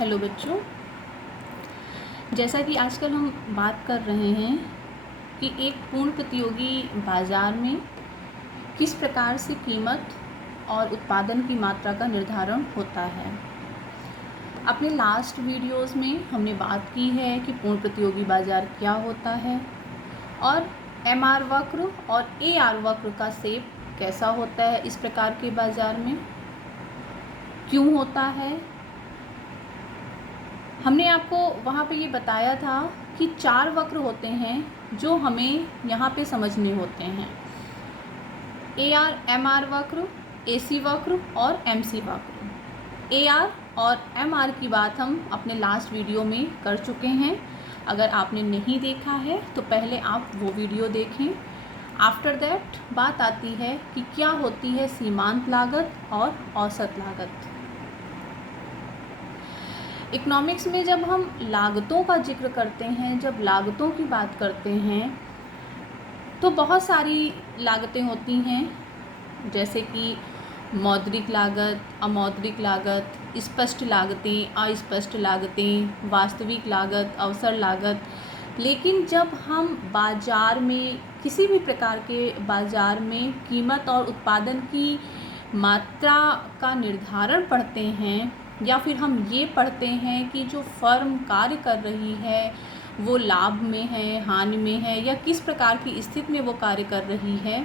Hello बच्चों, जैसा कि आजकल हम बात कर रहे हैं कि एक पूर्ण प्रतियोगी बाज़ार में किस प्रकार से कीमत और उत्पादन की मात्रा का निर्धारण होता है। अपने लास्ट वीडियोस में हमने बात की है कि पूर्ण प्रतियोगी बाज़ार क्या होता है और एमआर वक्र और एआर वक्र का शेप कैसा होता है इस प्रकार के बाज़ार में, क्यों होता है। हमने आपको वहाँ पे ये बताया था कि 4 वक्र होते हैं जो हमें यहाँ पे समझने होते हैं। AR MR वक्र, AC वक्र और MC वक्र। AR और MR की बात हम अपने लास्ट वीडियो में कर चुके हैं। अगर आपने नहीं देखा है तो पहले आप वो वीडियो देखें। आफ्टर दैट बात आती है कि क्या होती है सीमांत लागत और औसत लागत। इकोनॉमिक्स में जब हम लागतों का जिक्र करते हैं, जब लागतों की बात करते हैं तो बहुत सारी लागतें होती हैं, जैसे कि मौद्रिक लागत, अमौद्रिक लागत, स्पष्ट लागतें, अस्पष्ट लागतें, वास्तविक लागत, अवसर लागत। लेकिन जब हम बाज़ार में, किसी भी प्रकार के बाज़ार में कीमत और उत्पादन की मात्रा का निर्धारण पढ़ते हैं या फिर हम ये पढ़ते हैं कि जो फर्म कार्य कर रही है वो लाभ में है, हानि में है या किस प्रकार की स्थिति में वो कार्य कर रही है,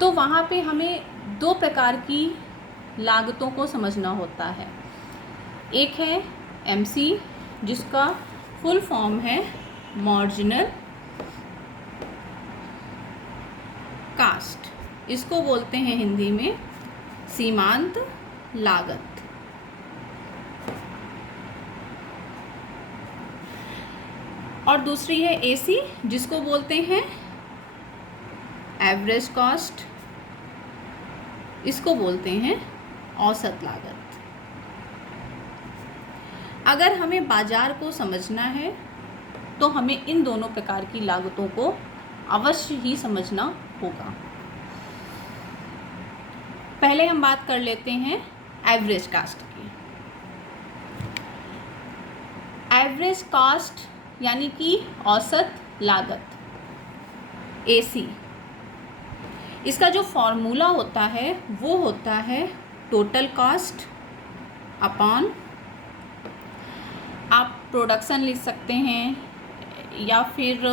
तो वहाँ पे हमें 2 प्रकार की लागतों को समझना होता है। एक है MC, जिसका फुल फॉर्म है मार्जिनल कास्ट, इसको बोलते हैं हिंदी में सीमांत लागत। और दूसरी है AC, जिसको बोलते हैं एवरेज कॉस्ट, इसको बोलते हैं औसत लागत। अगर हमें बाजार को समझना है तो हमें इन दोनों प्रकार की लागतों को अवश्य ही समझना होगा। पहले हम बात कर लेते हैं एवरेज कास्ट की। एवरेज कास्ट यानी कि औसत लागत, AC, इसका जो फॉर्मूला होता है वो होता है टोटल कॉस्ट अपॉन, आप प्रोडक्शन लिख सकते हैं या फिर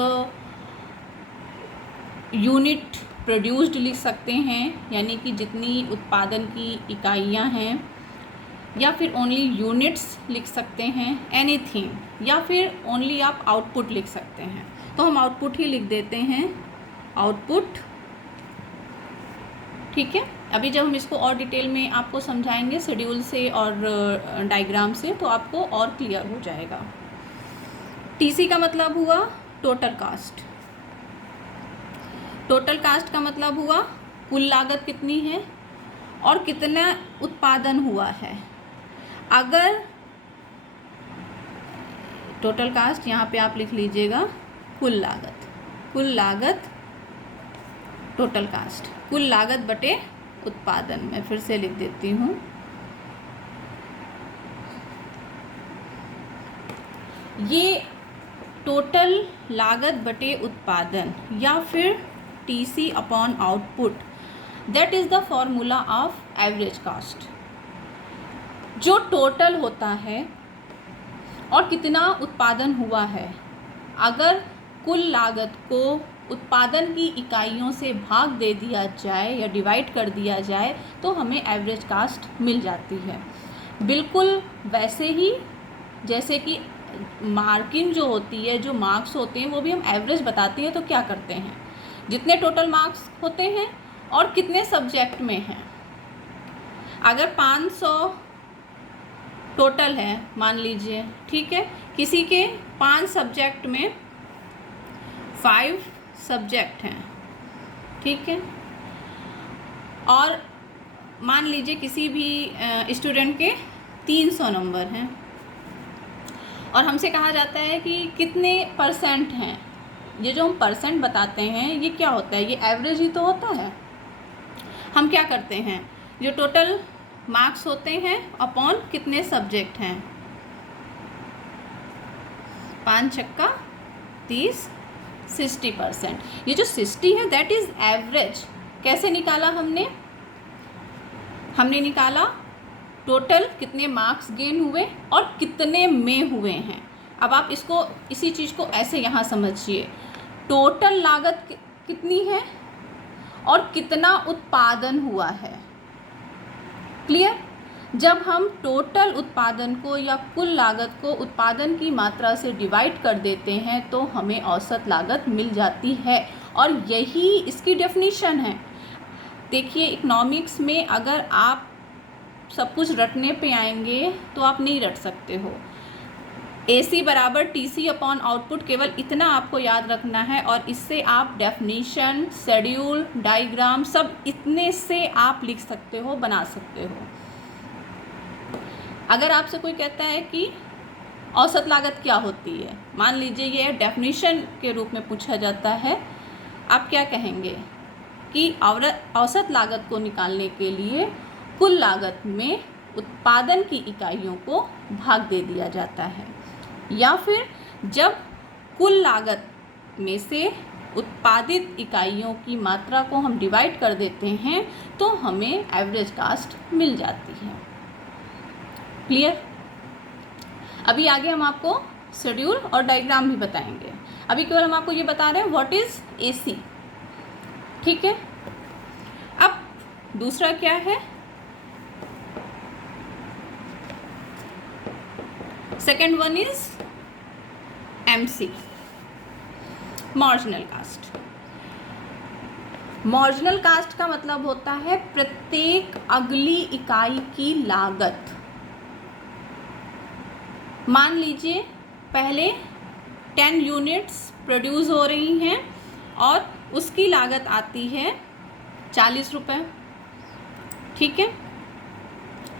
यूनिट प्रोड्यूस्ड लिख सकते हैं, यानी कि जितनी उत्पादन की इकाइयां हैं, या फिर ओनली यूनिट्स लिख सकते हैं, एनीथिंग, या फिर ओनली आप आउटपुट लिख सकते हैं। तो हम आउटपुट ही लिख देते हैं, आउटपुट। ठीक है, अभी जब हम इसको और डिटेल में आपको समझाएंगे शेड्यूल से और डायग्राम से, तो आपको और क्लियर हो जाएगा। TC का मतलब हुआ टोटल कास्ट। टोटल कास्ट का मतलब हुआ कुल लागत कितनी है और कितना उत्पादन हुआ है। अगर टोटल कास्ट, यहाँ पे आप लिख लीजिएगा कुल लागत, कुल लागत टोटल कास्ट, कुल लागत बटे उत्पादन। मैं फिर से लिख देती हूँ, ये टोटल लागत बटे उत्पादन या फिर TC upon output, that is the formula of average cost. जो टोटल होता है और कितना उत्पादन हुआ है, अगर कुल लागत को उत्पादन की इकाइयों से भाग दे दिया जाए या डिवाइड कर दिया जाए तो हमें एवरेज कास्ट मिल जाती है। बिल्कुल वैसे ही जैसे कि मार्किंग जो होती है, जो मार्क्स होते हैं, वो भी हम एवरेज बताते हैं तो क्या करते हैं, जितने टोटल मार्क्स होते हैं और कितने सब्जेक्ट में हैं। अगर 500 टोटल है मान लीजिए, ठीक है, किसी के 5 सब्जेक्ट में 5 सब्जेक्ट हैं, ठीक है, और मान लीजिए किसी भी स्टूडेंट के 300 नंबर हैं और हमसे कहा जाता है कि कितने परसेंट हैं। ये जो हम परसेंट बताते हैं ये क्या होता है, ये एवरेज ही तो होता है। हम क्या करते हैं, जो टोटल मार्क्स होते हैं अपॉन कितने सब्जेक्ट हैं, 5 छक्का 30, 60%। ये जो 60 है दैट इज़ एवरेज। कैसे निकाला हमने निकाला टोटल कितने मार्क्स गेन हुए और कितने में हुए हैं। अब आप इसको इसी चीज़ को ऐसे यहाँ समझिए, टोटल लागत कितनी है और कितना उत्पादन हुआ है। क्लियर? जब हम टोटल उत्पादन को या कुल लागत को उत्पादन की मात्रा से डिवाइड कर देते हैं तो हमें औसत लागत मिल जाती है, और यही इसकी डेफिनेशन है। देखिए, इकोनॉमिक्स में अगर आप सब कुछ रटने पे आएंगे तो आप नहीं रट सकते हो। AC बराबर TC अपॉन आउटपुट, केवल इतना आपको याद रखना है, और इससे आप डेफिनेशन, शेड्यूल, डायग्राम सब इतने से आप लिख सकते हो, बना सकते हो। अगर आपसे कोई कहता है कि औसत लागत क्या होती है, मान लीजिए ये डेफिनेशन के रूप में पूछा जाता है, आप क्या कहेंगे कि औसत लागत को निकालने के लिए कुल लागत में उत्पादन की इकाइयों को भाग दे दिया जाता है, या फिर जब कुल लागत में से उत्पादित इकाइयों की मात्रा को हम डिवाइड कर देते हैं तो हमें एवरेज कास्ट मिल जाती है। क्लियर? अभी आगे हम आपको शेड्यूल और डायग्राम भी बताएंगे। अभी केवल हम आपको ये बता रहे हैं व्हाट इज AC। ठीक है, अब दूसरा क्या है, second one is MC, marginal cast. Marginal cast का मतलब होता है प्रत्येक अगली इकाई की लागत। मान लीजिए पहले 10 यूनिट्स प्रोड्यूस हो रही हैं और उसकी लागत आती है 40 रुपये। ठीक है,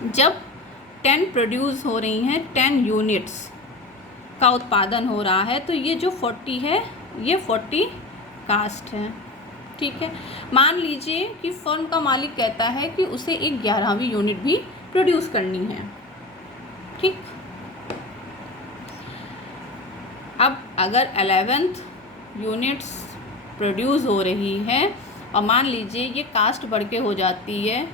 जब 10 प्रोड्यूस हो रही हैं, 10 यूनिट्स का उत्पादन हो रहा है, तो ये जो 40 है ये 40 कास्ट है। ठीक है, मान लीजिए कि फर्म का मालिक कहता है कि उसे एक 11वीं यूनिट भी प्रोड्यूस करनी है। ठीक, अब अगर 11th यूनिट्स प्रोड्यूस हो रही है और मान लीजिए ये कास्ट बढ़ के हो जाती है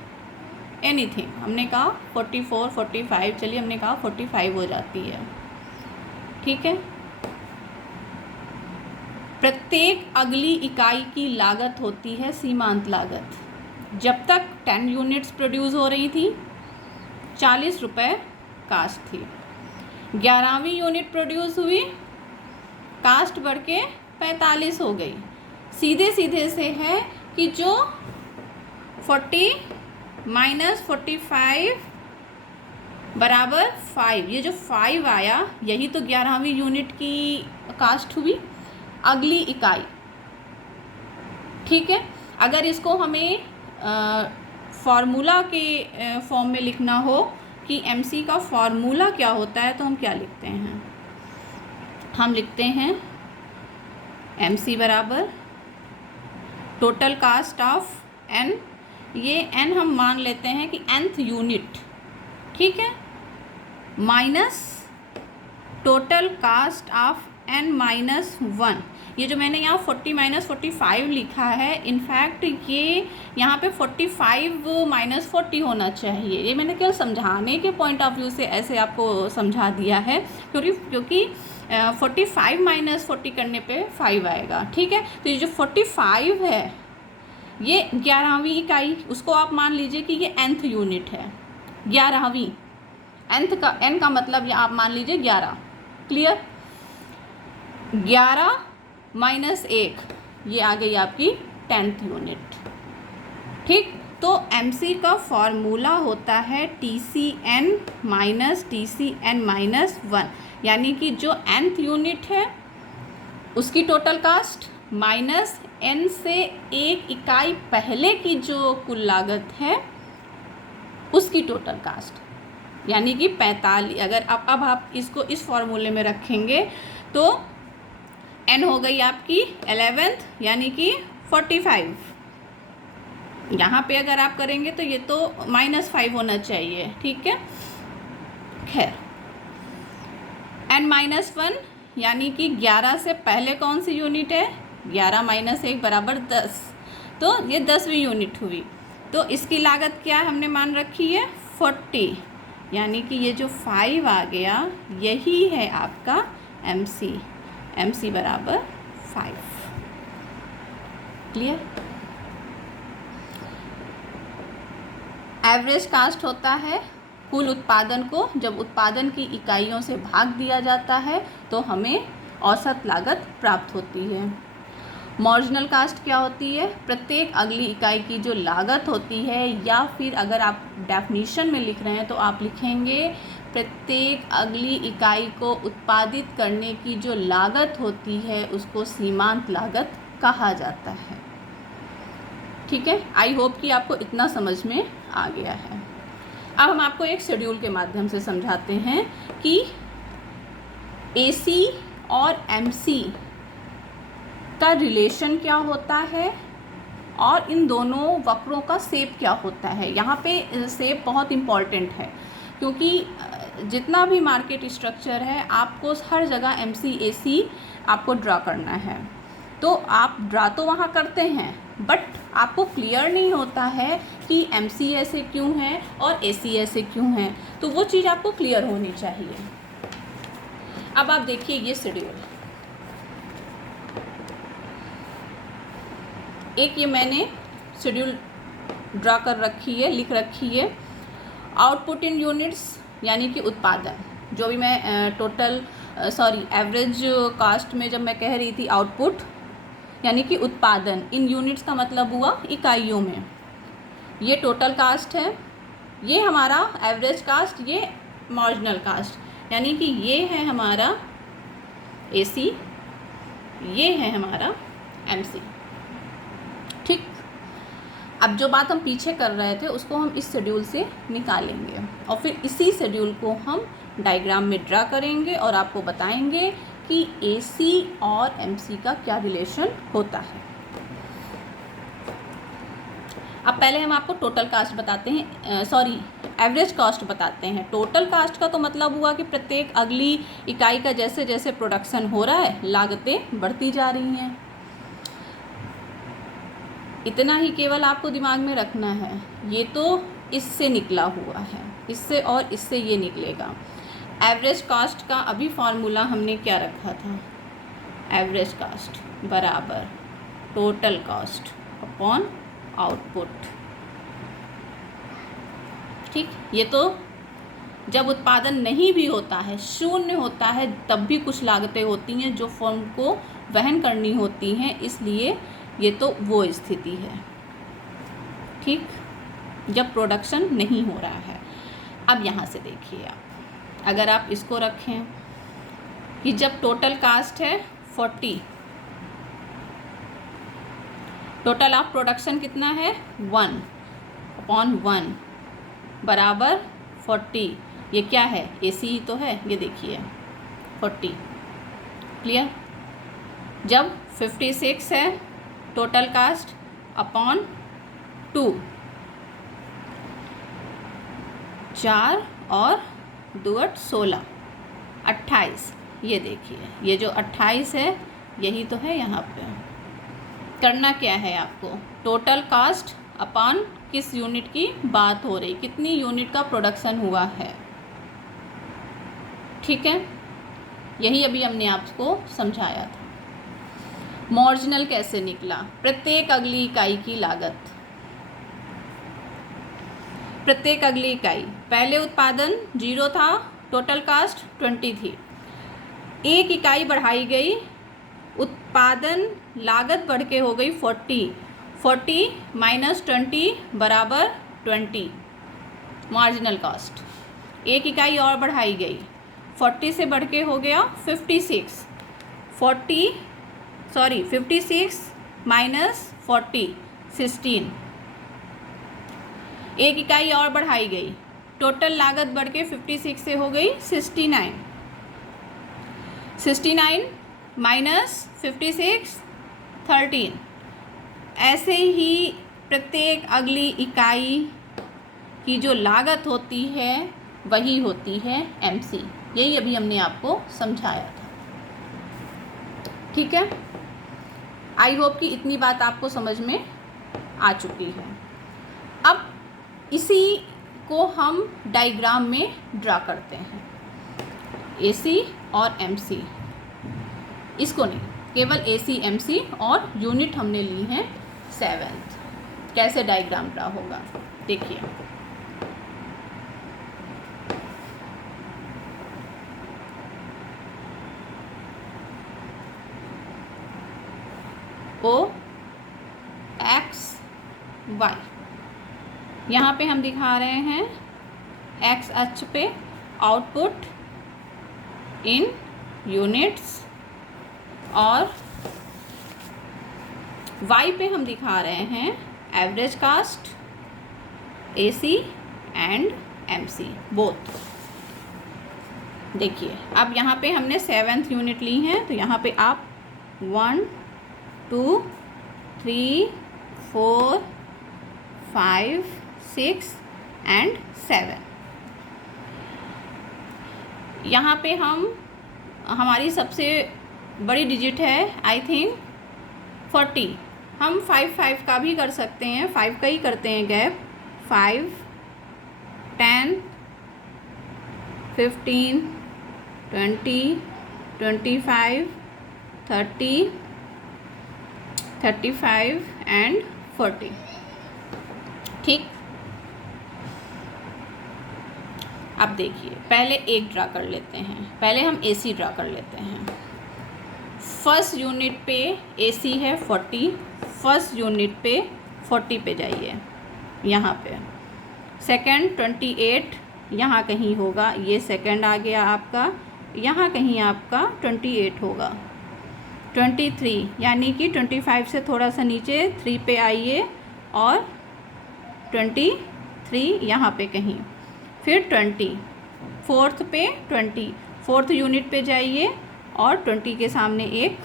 एनीथिंग, हमने कहा 44, 45, चलिए हमने कहा 45 हो जाती है। ठीक है, प्रत्येक अगली इकाई की लागत होती है सीमांत लागत। जब तक 10 यूनिट्स प्रोड्यूस हो रही थी 40 रुपये कास्ट थी, 11वीं यूनिट प्रोड्यूस हुई, कास्ट बढ़ के 45 हो गई। सीधे सीधे से है कि जो 40 माइनस 45 बराबर 5, ये जो 5 आया यही तो 11वीं यूनिट की कास्ट हुई, अगली इकाई। ठीक है, अगर इसको हमें फॉर्मूला के फॉर्म में लिखना हो कि MC का फॉर्मूला क्या होता है तो हम क्या लिखते हैं, हम लिखते हैं MC बराबर टोटल कास्ट ऑफ N, ये N हम मान लेते हैं कि nth यूनिट। ठीक है, minus total cast of N minus 1। ये जो मैंने यहाँ 40 माइनस 45 लिखा है, इनफैक्ट ये यहाँ पे 45 माइनस 40 होना चाहिए। ये मैंने केवल समझाने के पॉइंट ऑफ व्यू से ऐसे आपको समझा दिया है, क्योंकि 45 माइनस 40 करने पे 5 आएगा। ठीक है, तो ये जो 45 है ये 11वीं इकाई, उसको आप मान लीजिए कि ये nth यूनिट है, 11वीं। nth का n का मतलब ये आप मान लीजिए 11। क्लियर? 11 माइनस 1 ये आ गई आपकी 10th यूनिट। ठीक, तो MC का फॉर्मूला होता है TCN माइनस TCN माइनस 1, यानी कि जो nth यूनिट है उसकी टोटल कास्ट माइनस N से एक इकाई पहले की जो कुल लागत है उसकी टोटल कास्ट, यानी कि 45। अगर अब आप इसको इस फॉर्मूले में रखेंगे तो N हो गई आपकी 11th यानी कि 45। यहाँ पे अगर आप करेंगे तो ये तो -5 होना चाहिए। ठीक है, खैर N-1 यानी कि 11 से पहले कौन सी यूनिट है, 11 माइनस 1 बराबर 10, तो ये 10वीं यूनिट हुई। तो इसकी लागत क्या हमने मान रखी है 40, यानी कि ये जो 5 आ गया यही है आपका MC, MC बराबर 5। क्लियर। एवरेज कास्ट होता है कुल उत्पादन को जब उत्पादन की इकाइयों से भाग दिया जाता है तो हमें औसत लागत प्राप्त होती है। मार्जिनल कास्ट क्या होती है, प्रत्येक अगली इकाई की जो लागत होती है, या फिर अगर आप डेफिनीशन में लिख रहे हैं तो आप लिखेंगे प्रत्येक अगली इकाई को उत्पादित करने की जो लागत होती है उसको सीमांत लागत कहा जाता है। ठीक है, आई होप कि आपको इतना समझ में आ गया है। अब हम आपको एक शेड्यूल के माध्यम से समझाते हैं कि AC और MC का रिलेशन क्या होता है और इन दोनों वक्रों का शेप क्या होता है। यहाँ पे शेप बहुत इम्पॉर्टेंट है क्योंकि जितना भी मार्केट स्ट्रक्चर है आपको हर जगह MC AC आपको ड्रा करना है। तो आप ड्रा तो वहाँ करते हैं बट आपको क्लियर नहीं होता है कि MC ऐसे क्यों है और AC ऐसे क्यों है, तो वो चीज़ आपको क्लियर होनी चाहिए। अब आप देखिए ये शेड्यूल, एक ये मैंने शेड्यूल ड्रा कर रखी है, लिख रखी है। आउटपुट इन यूनिट्स यानी कि उत्पादन, जो भी मैं टोटल एवरेज कास्ट में जब मैं कह रही थी आउटपुट यानी कि उत्पादन, इन यूनिट्स का मतलब हुआ इकाइयों में। ये टोटल कास्ट है, ये हमारा एवरेज कास्ट, ये मार्जिनल कास्ट, यानी कि ये है हमारा AC, ये है हमारा MC। ठीक, अब जो बात हम पीछे कर रहे थे उसको हम इस शेड्यूल से निकालेंगे और फिर इसी शेड्यूल को हम डायग्राम में ड्रा करेंगे और आपको बताएंगे कि AC और MC का क्या रिलेशन होता है। अब पहले हम आपको टोटल कास्ट बताते हैं, एवरेज कास्ट बताते हैं। टोटल कास्ट का तो मतलब हुआ कि प्रत्येक अगली इकाई का जैसे जैसे प्रोडक्शन हो रहा है लागतें बढ़ती जा रही हैं। इतना ही केवल आपको दिमाग में रखना है, ये तो इससे निकला हुआ है, इससे और इससे ये निकलेगा। एवरेज कास्ट का अभी फॉर्मूला हमने क्या रखा था, एवरेज कास्ट बराबर टोटल कास्ट अपॉन आउटपुट। ठीक, ये तो जब उत्पादन नहीं भी होता है, शून्य होता है, तब भी कुछ लागतें होती हैं जो फर्म को वहन करनी होती हैं, इसलिए ये तो वो स्थिति है। ठीक, जब प्रोडक्शन नहीं हो रहा है। अब यहाँ से देखिए आप, अगर आप इसको रखें कि जब टोटल कास्ट है 40, टोटल ऑफ प्रोडक्शन कितना है 1/1 बराबर 40, ये क्या है AC ही तो है, ये देखिए 40। क्लियर। जब 56 है टोटल कास्ट अपॉन 2, 4 और 2 8 16, 28, ये देखिए ये जो 28 है यही तो है। यहाँ पे करना क्या है आपको, टोटल कास्ट अपॉन किस यूनिट की बात हो रही, कितनी यूनिट का प्रोडक्शन हुआ है। ठीक है, यही अभी हमने आपको समझाया था। मार्जिनल कैसे निकला, प्रत्येक अगली इकाई की लागत, प्रत्येक अगली इकाई, पहले उत्पादन 0 था, टोटल कास्ट 20 थी, एक इकाई बढ़ाई गई, उत्पादन लागत बढ़ के हो गई 40 माइनस 20 बराबर 20, मार्जिनल कास्ट। एक इकाई और बढ़ाई गई, 40 से बढ़ के हो गया 56 माइनस 40 16, एक इकाई और बढ़ाई गई, टोटल लागत बढ़ के 56 से हो गई 69 माइनस 56 13। ऐसे ही प्रत्येक अगली इकाई की जो लागत होती है वही होती है MC। यही अभी हमने आपको समझाया था। ठीक है, आई होप कि इतनी बात आपको समझ में आ चुकी है। अब इसी को हम डायग्राम में ड्रा करते हैं, AC और MC, इसको नहीं, केवल AC MC, और यूनिट हमने ली है 7th। कैसे डायग्राम ड्रा होगा देखिए। OXY, यहाँ पे हम दिखा रहे हैं x अक्ष पे आउटपुट इन यूनिट्स, और y पे हम दिखा रहे हैं average cost, AC and MC both. देखिए अब यहाँ पे हमने 7th यूनिट ली है, तो यहाँ पे आप 1 2 3 4 5 6 एंड 7, यहाँ पे हमारी सबसे बड़ी डिजिट है आई थिंक 40। हम 5 का भी कर सकते हैं, 5 का ही करते हैं गैप। 5 10 15 20 25 30 35 एंड 40। ठीक, अब देखिए पहले एक ड्रा कर लेते हैं, पहले हम AC ड्रा कर लेते हैं। फर्स्ट यूनिट पे AC है 40, फर्स्ट यूनिट पे 40 पे जाइए, यहाँ पे। सेकंड 28 यहाँ कहीं होगा, ये सेकंड आ गया आपका, यहाँ कहीं आपका 28 होगा। 23 यानी कि 25 से थोड़ा सा नीचे 3 पे आइए, और 23 यहाँ पे कहीं। फिर 20 फोर्थ पे 20, फोर्थ यूनिट पे जाइए और 20 के सामने एक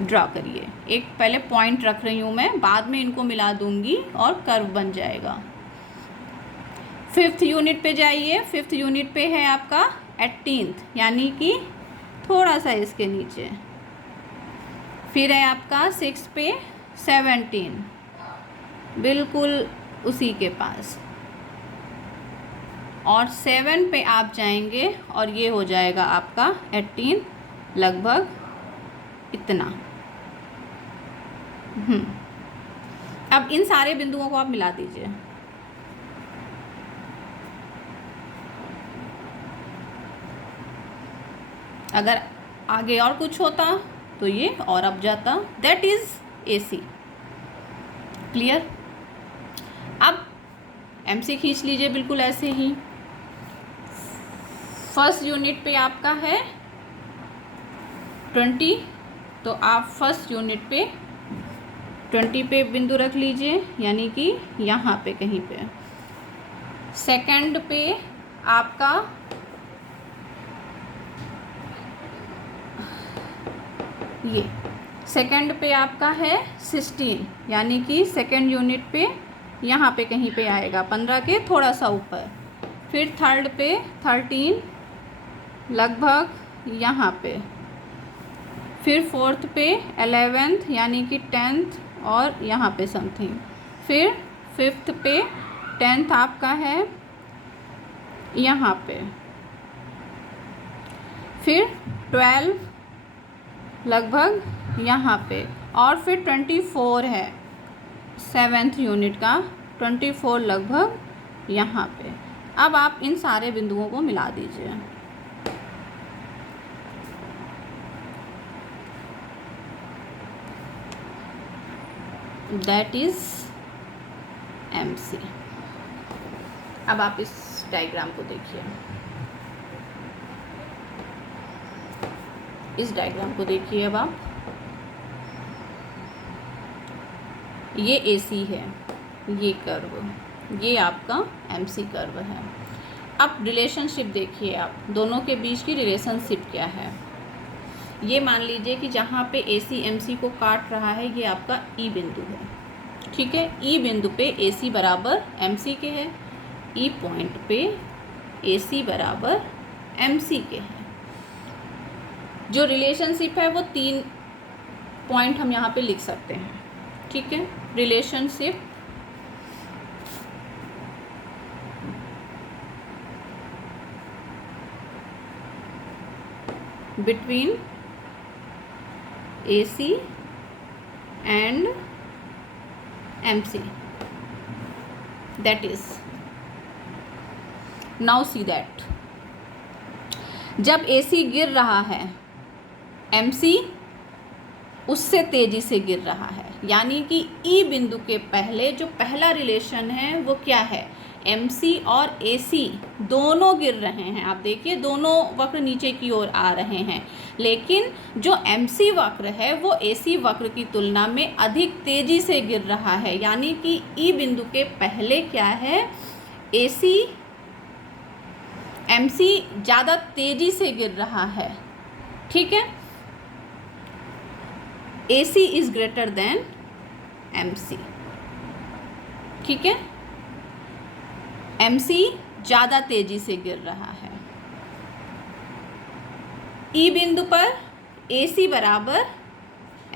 ड्रा करिए। एक पहले पॉइंट रख रही हूँ मैं, बाद में इनको मिला दूंगी और कर्व बन जाएगा। फिफ्थ यूनिट पे जाइए, फिफ्थ यूनिट पे है आपका 18th यानी कि थोड़ा सा इसके नीचे। फिर है आपका 6 पे 17, बिल्कुल उसी के पास, और 7 पे आप जाएंगे और ये हो जाएगा आपका 18, लगभग इतना। अब इन सारे बिंदुओं को आप मिला दीजिए। अगर आगे और कुछ होता तो ये और अब जाता, दैट इज AC। क्लियर? अब MC खींच लीजिए बिल्कुल ऐसे ही। फर्स्ट यूनिट पे आपका है 20, तो आप फर्स्ट यूनिट पे 20 पे बिंदु रख लीजिए, यानी कि यहाँ पे कहीं पे। सेकंड पे आपका ये सेकंड पे आपका है 16, यानी कि सेकंड यूनिट पे यहाँ पे कहीं पे आएगा, 15 के थोड़ा सा ऊपर। फिर थर्ड पे 13, लगभग यहाँ पे। फिर फोर्थ पे 11th यानी कि 10th और यहाँ पे समथिंग। फिर फिफ्थ पे 10th आपका है यहाँ पे। फिर 12 लगभग यहाँ पे, और फिर 24 है 7th यूनिट का, 24 लगभग यहाँ पे। अब आप इन सारे बिंदुओं को मिला दीजिए। That is MC। अब आप इस डायग्राम को देखिए, इस डायग्राम को देखिए। अब आप, ये AC है, ये कर्व, ये आपका MC कर्व है। अब रिलेशनशिप देखिए, आप दोनों के बीच की रिलेशनशिप क्या है। ये मान लीजिए कि जहाँ पे AC MC को काट रहा है, ये आपका E बिंदु है। ठीक है, E बिंदु पे AC बराबर MC के है, E पॉइंट पे AC बराबर MC के है। जो रिलेशनशिप है वो 3 पॉइंट हम यहाँ पे लिख सकते हैं, ठीक है। Relationship between AC and MC, that is, now see that जब AC गिर रहा है MC उससे तेजी से गिर रहा है, यानी कि E बिंदु के पहले जो पहला रिलेशन है वो क्या है, MC और AC दोनों गिर रहे हैं। आप देखिए दोनों वक्र नीचे की ओर आ रहे हैं, लेकिन जो MC वक्र है वो AC वक्र की तुलना में अधिक तेजी से गिर रहा है, यानी कि E बिंदु के पहले क्या है, MC ज़्यादा तेजी से गिर रहा है, ठीक है। AC is greater than MC, ठीक है। MC ज़्यादा तेजी से गिर रहा है। E बिंदु पर AC बराबर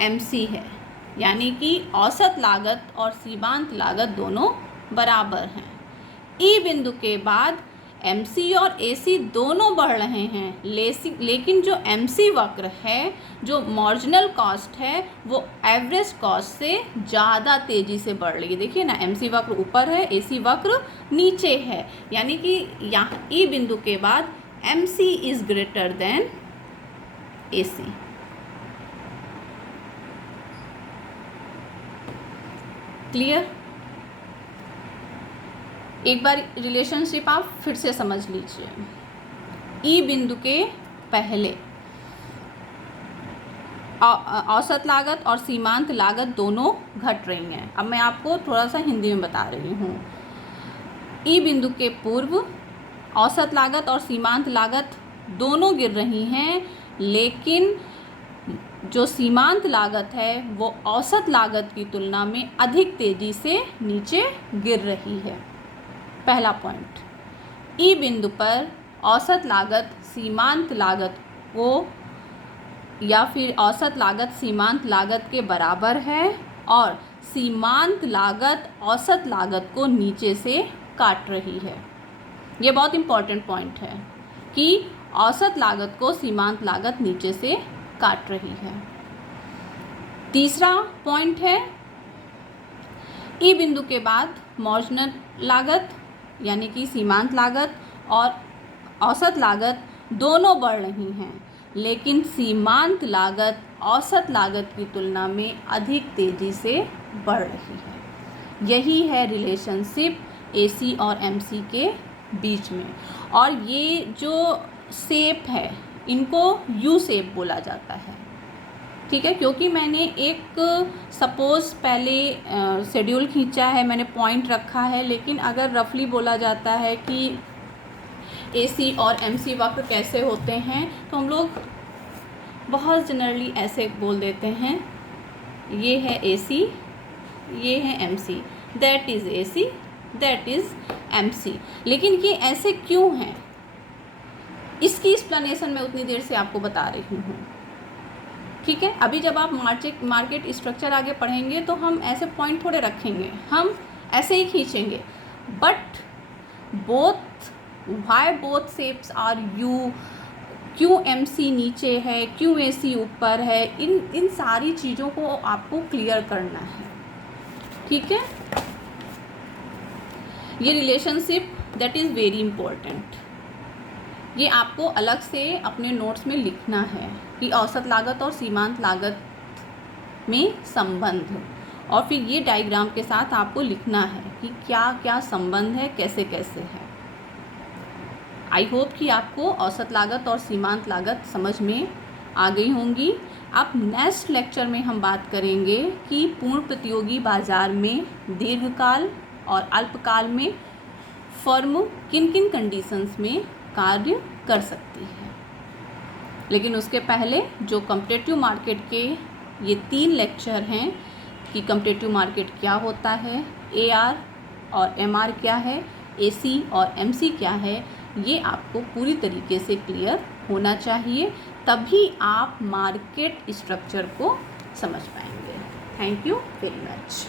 MC है, यानी कि औसत लागत और सीमांत लागत दोनों बराबर हैं। E बिंदु के बाद MC और AC दोनों बढ़ रहे हैं, लेकिन जो MC वक्र है, जो मार्जिनल कॉस्ट है, वो एवरेज कॉस्ट से ज़्यादा तेज़ी से बढ़ रही है। देखिए ना, MC वक्र ऊपर है, AC वक्र नीचे है, यानी कि यहाँ E बिंदु के बाद MC is greater than AC। Clear? एक बार रिलेशनशिप आप फिर से समझ लीजिए। ई बिंदु के पहले औसत लागत और सीमांत लागत दोनों घट रही हैं। अब मैं आपको थोड़ा सा हिंदी में बता रही हूँ। ई बिंदु के पूर्व औसत लागत और सीमांत लागत दोनों गिर रही हैं, लेकिन जो सीमांत लागत है वो औसत लागत की तुलना में अधिक तेज़ी से नीचे गिर रही है। पहला पॉइंट, ई बिंदु पर औसत लागत सीमांत लागत को या फिर औसत लागत सीमांत लागत के बराबर है और सीमांत लागत औसत लागत को नीचे से काट रही है। ये बहुत इम्पॉर्टेंट पॉइंट है कि औसत लागत को सीमांत लागत नीचे से काट रही है। तीसरा पॉइंट है, ई बिंदु के बाद मार्जिनल लागत यानी कि सीमांत लागत और औसत लागत दोनों बढ़ रही हैं, लेकिन सीमांत लागत औसत लागत की तुलना में अधिक तेज़ी से बढ़ रही है। यही है रिलेशनशिप AC और MC के बीच में। और ये जो शेप है इनको U शेप बोला जाता है, ठीक है। क्योंकि मैंने एक सपोज़ पहले शेड्यूल खींचा है, मैंने पॉइंट रखा है, लेकिन अगर रफली बोला जाता है कि AC और MC वक्र कैसे होते हैं, तो हम लोग बहुत जनरली ऐसे बोल देते हैं, ये है AC, ये है MC, that is AC, that is MC। लेकिन ये ऐसे क्यों हैं, इसकी एक्सप्लेनेशन मैं उतनी देर से आपको बता रही हूँ, ठीक है। अभी जब आप मार्केट स्ट्रक्चर आगे पढ़ेंगे तो हम ऐसे पॉइंट थोड़े रखेंगे, हम ऐसे ही खींचेंगे। But why both shapes are U, क्यों MC नीचे है, क्यों AC ऊपर है, इन सारी चीज़ों को आपको क्लियर करना है, ठीक है। ये relationship that is very important, ये आपको अलग से अपने नोट्स में लिखना है कि औसत लागत और सीमांत लागत में संबंध, और फिर ये डायग्राम के साथ आपको लिखना है कि क्या क्या संबंध है, कैसे कैसे है। आई होप कि आपको औसत लागत और सीमांत लागत समझ में आ गई होंगी। अब नेक्स्ट लेक्चर में हम बात करेंगे कि पूर्ण प्रतियोगी बाजार में दीर्घकाल और अल्पकाल में फर्म किन किन कंडीशंस में कार्य कर सकती है। लेकिन उसके पहले जो कॉम्पिटिटिव मार्केट के ये 3 लेक्चर हैं कि कॉम्पिटिटिव मार्केट क्या होता है, AR और MR क्या है, AC और MC क्या है, ये आपको पूरी तरीके से क्लियर होना चाहिए, तभी आप मार्केट स्ट्रक्चर को समझ पाएंगे। Thank you very much.